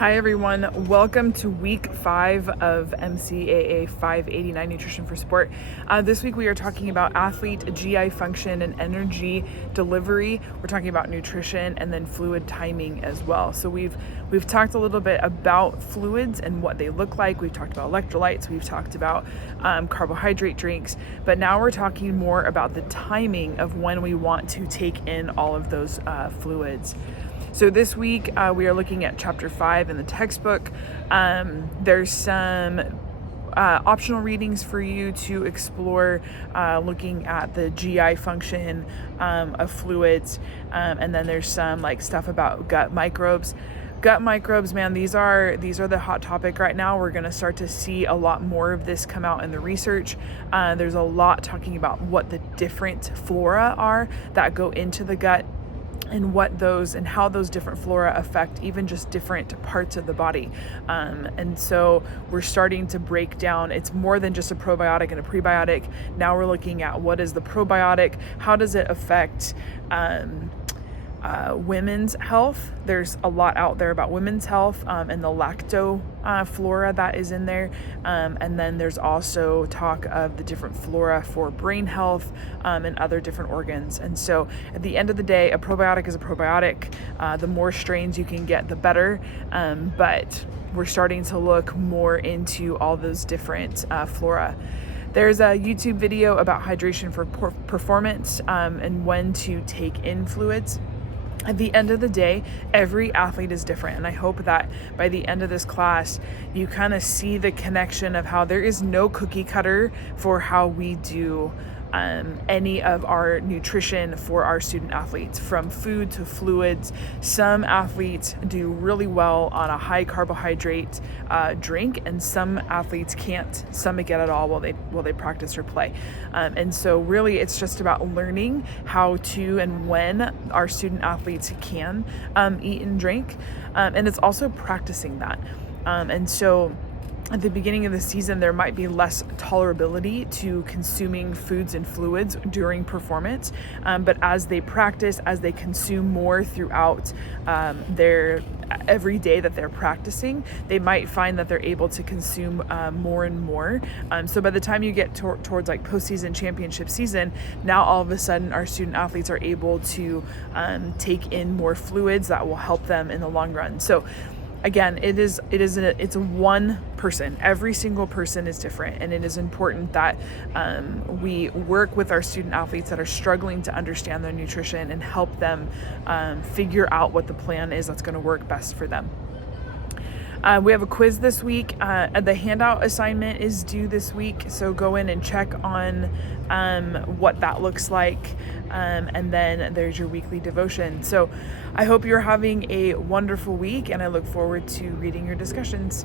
Hi everyone, welcome to week 5 of MCAA 589 Nutrition for Sport. This week we are talking about athlete GI function and energy delivery. We're talking about nutrition and then fluid timing as well. So we've talked a little bit about fluids and what they look like. We've talked about electrolytes, we've talked about carbohydrate drinks, but now we're talking more about the timing of when we want to take in all of those fluids. So this week we are looking at chapter 5 in the textbook. There's some optional readings for you to explore, looking at the GI function of fluids, and then there's some stuff about gut microbes. Gut microbes, man, these are the hot topic right now. We're going to start to see a lot more of this come out in the research. There's a lot talking about what the different flora are that go into the gut, and how those different flora affect even just different parts of the body. And so we're starting to break down, it's more than just a probiotic and a prebiotic. Now we're looking at what is the probiotic, how does it affect women's health. There's a lot out there about women's health and the lacto flora that is in there. And then there's also talk of the different flora for brain health and other different organs. And so at the end of the day, a probiotic is a probiotic. The more strains you can get, the better. But we're starting to look more into all those different flora. There's a YouTube video about hydration for performance and when to take in fluids. At the end of the day, every athlete is different, and I hope that by the end of this class, you kind of see the connection of how there is no cookie cutter for how we do any of our nutrition for our student athletes, from food to fluids. Some athletes do really well on a high carbohydrate drink, and some athletes can't stomach it at all while they practice or play. And so really it's just about learning how to and when our student athletes can eat and drink, and it's also practicing that. And so at the beginning of the season, there might be less tolerability to consuming foods and fluids during performance. But as they practice, as they consume more throughout their every day that they're practicing, they might find that they're able to consume more and more. So by the time you get towards postseason championship season, now all of a sudden our student athletes are able to take in more fluids that will help them in the long run. So again, it's one person. Every single person is different, and it is important that we work with our student athletes that are struggling to understand their nutrition and help them figure out what the plan is that's going to work best for them. We have a quiz this week. The handout assignment is due this week, so go in and check on what that looks like. And then there's your weekly devotion. So I hope you're having a wonderful week, and I look forward to reading your discussions.